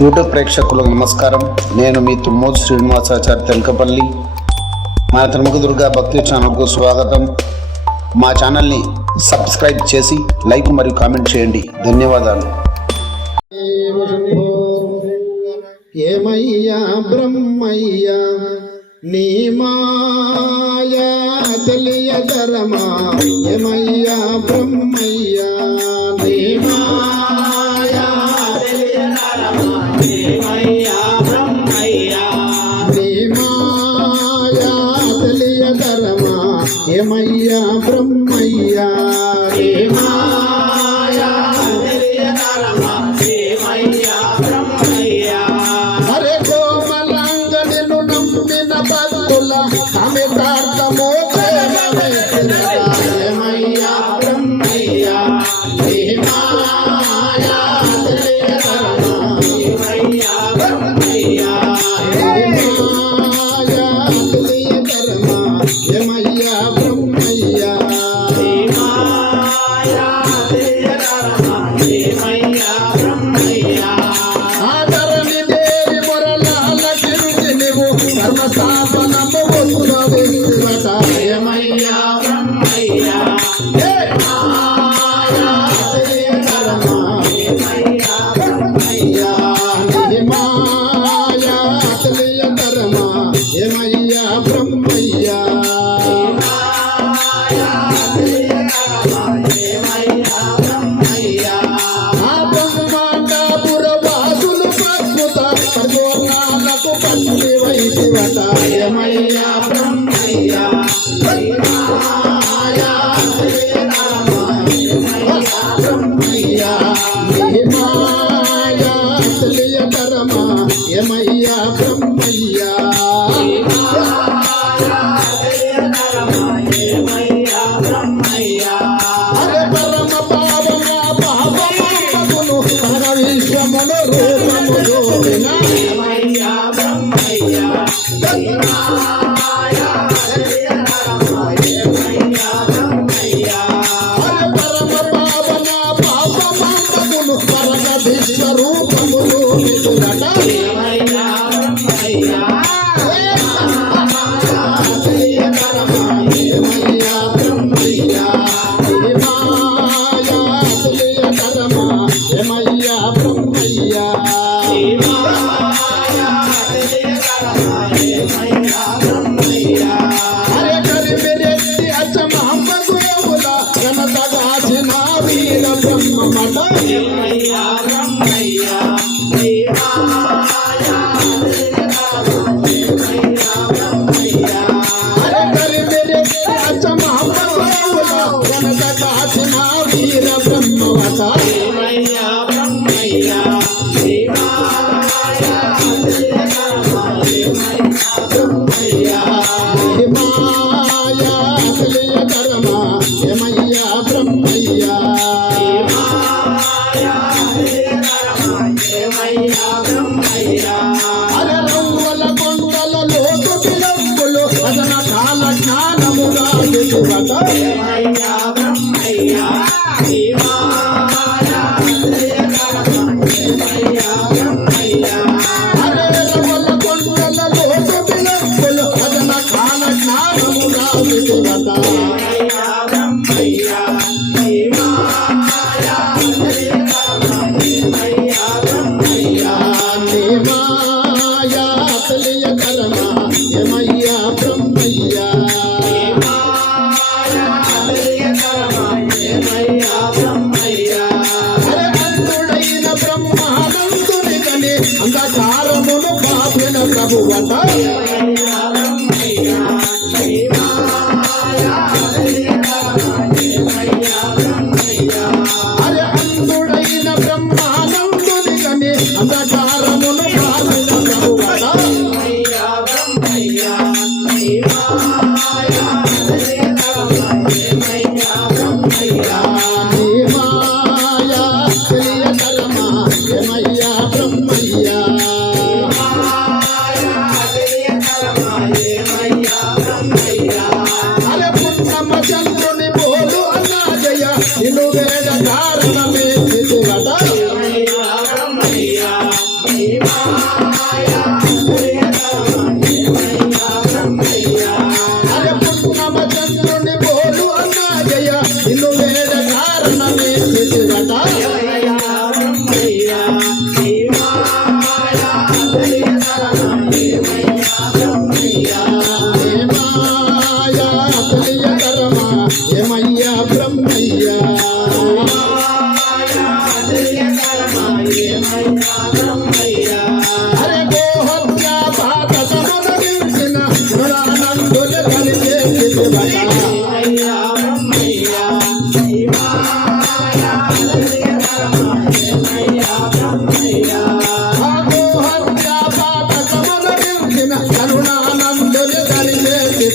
YouTube ప్రేక్షకులకు నమస్కారం. నేను మీ తుమ్మోజు శ్రీనివాసాచారి తెలకపల్లి. మన త్రిముఖ దుర్గా భక్తి ఛానల్కు స్వాగతం. మా ఛానల్ని సబ్స్క్రైబ్ చేసి లైక్ మరియు కామెంట్ చేయండి. ధన్యవాదాలు. ఏమయ్యా బ్రహ్మయ్యా నీ మాయా తెలియదరమా, ఏమయ్యా బ్రహ్మయ్యా నీ మాయా తెలియదరమా, ఏమయ్యా బ్రహ్మయ్యా నీ మాయా తెలియదరమా, ఏమయ్యా బ్రహ్మయ్యా నీ మాయా తెలియదరమా, ఏమయ్యా బ్రహ్మయ్యా. హరే కోమలాంగనిను నమ్మిన భక్తుల అమితార్థమో ఏమయ్యా బ్రహ్మయ్యా నీ మాయా తెలియదరమా, ఏమయ్యా బ్రహ్మయ్యా నీ మాయా తెలియదరమా, ఏమయ్యా బ్రహ్మయ్యా నీ మాయా తెలియదరమా, ఏమయ్యా బ్రహ్మయ్యా. ఆదరణి దేవి మొరలాల కిరుతి నీవు ధర్మస్థాపనము వస్తున్నవివట, ఏమయ్యా బ్రహ్మయ్యా మాయా తెలియదరమా, ఏమయ్యా బ్రహ్మయ్యా నీ మాయా తెలియదరమా, ఏమయ్యా బ్రహ్మయ్యా మాయా తెలియదరమా, ఏమయ్యా బ్రహ్మయ్యా. ఆ బ్రహ్మాండాపుర వాసులు ప్రకృత పరిపూర్ణాలకు పట్టి వైదివట, ఏమయ్యా బ్రహ్మయ్యా మాయా తెలియదరమా, ఏమయ్యా బ్రహ్మయ్యా నీ మాయా తెలియదరమా, ఏమయ్యా బ్రహ్మయ్యా హరే పరమ పావన పాపమును పర విశ్వమును రూపము జోడిన, ఏమయ్యా బ్రహ్మయ్యా హరే పరమ పావన పాపమును పరమ విశ్వరూపము జోడిన, ఏమయ్యా బ్రహ్మయ్యా తెలియదరమా, ఏమయ్యా బ్రహ్మయ్యా నీ మాయా తెలియదరమా, ఏమయ్యా బ్రహ్మయ్యా హరే కరిమిరెడ్డి అచ్చమహమ్మగుల ఘనతగాచిన వీర బ్రహ్మమట, ఏమయ్యా బ్రహ్మయ్యా నీ మాయా తెలియదరమా, ఏమయ్యా బ్రహ్మయ్యా. హరే కరిమిరెడ్డి అచ్చమహమ్మగుల ఘనతగాచిన వీర బ్రహ్మమట, ఏమయ్యా బ్రహ్మయ్యా నీ మాయా తెలియదరమా, ఏమయ్యా బ్రహ్మయ్యా నీ మాయా తెలియదరమా, ఏమయ్యా బ్రహ్మయ్యా హరే రంగుల కొండల లోతు పిలంపులు అదన కాల జ్ఞానముగా దిగువట, ఏమయ్యా బ్రహ్మయ్యా నీ మాయా తెలియదరమా, ఏమయ్యా బ్రహ్మయ్యా. హరే రంగుల కొండల లోతు పిలంపులు అదన కాల జ్ఞానముగా దిగువట, ఏమయ్యా బ్రహ్మయ్యా నీ మాయా తెలియదరమా, ఏమయ్యా బ్రహ్మయ్యా నీ మాయా తెలియదరమా, ఏమయ్యా బ్రహ్మయ్యా హరే అందుడైన బ్రహ్మానందుని కని అంధకారమును పాపిన ప్రభువట, ఏమయ్యా బ్రహ్మయ్యా నీ మాయా తెలియదరమా, ఏమయ్యా బ్రహ్మయ్యా. హరే అందుడైన బ్రహ్మానందుని కని అంధకారమును పాపిన ప్రభువట, ఏమయ్యా బ్రహ్మయ్యా నీ మాయా తెలియదరమా, ఏమయ్యా బ్రహ్మయ్యా నీ మాయా తెలియదరమా, ఏమయ్యా బ్రహ్మయ్యా హరే పున్నమ చంద్రుని పోలు అన్నాజయ నిన్ను వేద కారణమే దిగువట, ఏమయ్యా బ్రహ్మయ్యా హరే గోహత్య పాతకమున నిలిచిన గుణానందుని కలిగేసి గోహత్య పాతకమున నిలిచిన కరుణానందుని కలిగేసి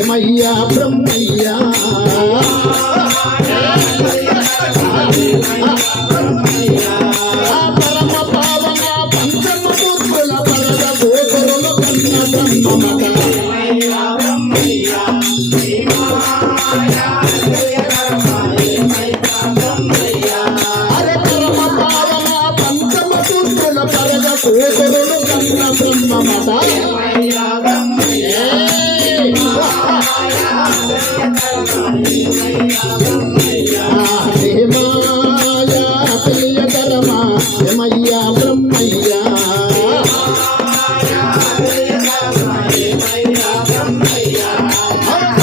ఏమయ్యా బ్రహ్మయ్యా పరమ పావన పంచమూర్తుల పరద గోచరుల కన్న బ్రహ్మమట అరే పరమ పావన పంచమూర్తుల పరద గోచరుల కన్న బ్రహ్మమట ఏమయ్యా బ్రహ్మయ్యా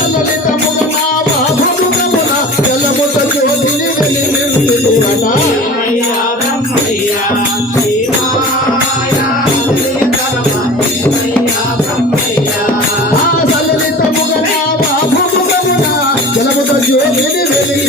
లలితమున బాహుమున జలముత జ్యోతిని వెలిగించుట లలితమున బాహుమున జలముత జ్యోతిని వెలిగి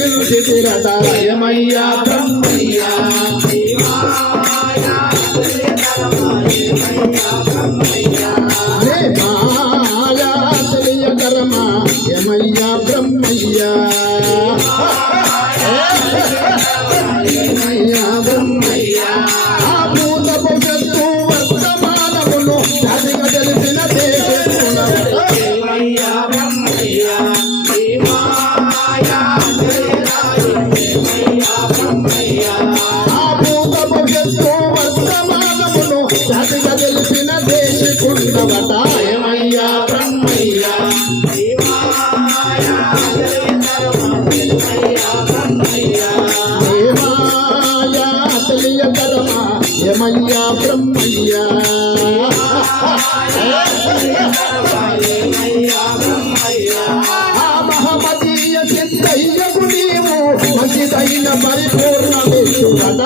ఆ భూత భవిష్యత్తు వర్తమానమును జాతిగా తెలిసిన దేశకుండవట ఏమయ్యా బ్రహ్మయ్యా ఏమాయా తెలియకరమా ఏమయ్యా బ్రహ్మయ్యా ఆ మహమదీయ సిద్ధయ్యకు నీవు మంచిదైన పరిపూర్ణ విష్ణువట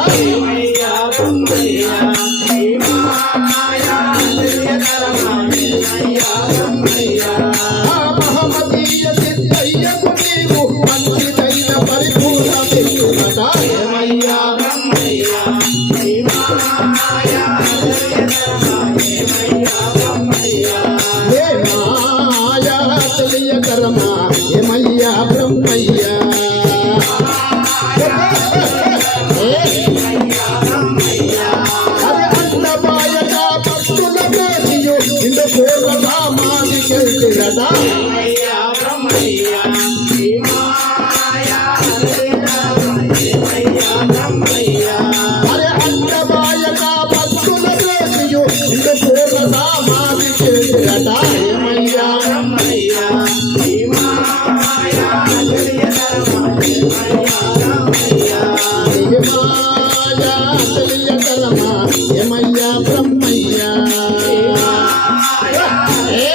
ఆ మహమదీయ సిద్ధయ్యకు నీవు మంచిదైన పరిపూర్ణ విష్ణువట ఏమయ్యా ఏ మాయా తెలియకరమా ఏమయ్యా బ్రహ్మయ్యా అరే అన్నపాయక భక్తుల మోసియు ఇందు పూర్వ సామాజికెళ్తిరదా అరే అన్నపాయక భక్తుల మోసియు ఇందు పూర్వ సామాజికెళ్తిరదా ఏమయ్యా ఏమాయా తెలియకరమా ఏమయ్యా బ్రహ్మయ్యా ఏ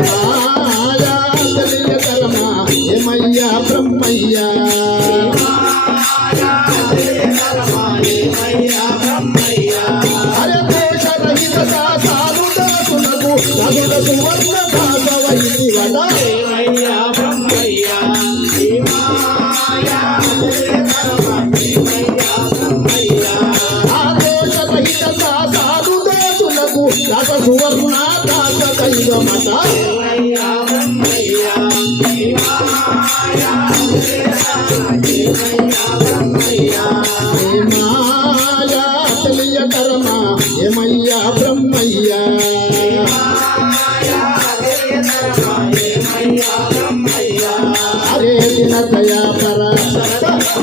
మాయా తెలియకరమా ఏమయ్యా బ్రహ్మయ్యా అరే దోషరహిత దాసాలు దాసులకు నదుల సువర్ణ భాగవైదివట ఆ దోషరహిత దాసాలు దాసులకు రస సువర్ణ దాస దైవమట ఏ మాయా తెలియకరమా ఏమయ్యా బ్రహ్మయ్యా అరే దినతయా పర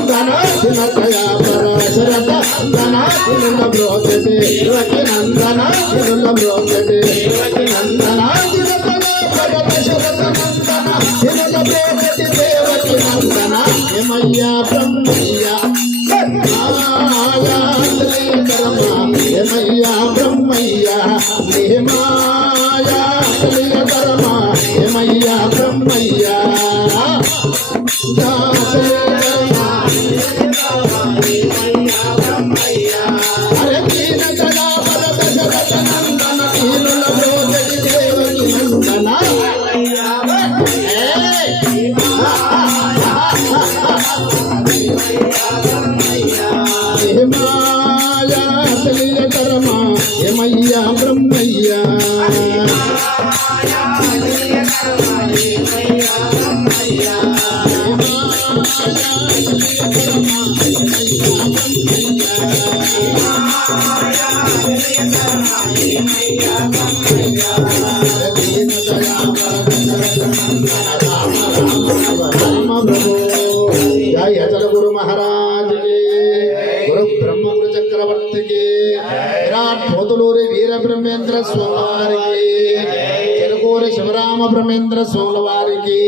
ధన దినతయా పర శరత ధన దినుల బ్రోతటి నందన దినుల బ్రోతటి నందన దినతయా పర శరత నందన దినుల బ్రోతటి దేవకి నందన ఏమయ్యా బ్రహ్మయ్యా మాయా తెలియకరమా ఏమయ్యా బ్రహ్మయ్యా ఏ మాయా తెలియకరమా ఏమయ్యా బ్రహ్మయ్యా అరే దీన కళా భరత శరత నందన దీనుల బ్రోతటి దేవకి నందన ఏ మాయా తెలియకరమా ఏమయ్యా బ్రహ్మయ్యా जय अचल गुरु महाराज की गुरु ब्रह्म गुरु चक्रवर्ती की विराट पोतलूरी वीर ब्रह्मेंद्र स्वामी की शिवराम ब्रह्मेंद्र स्वामी की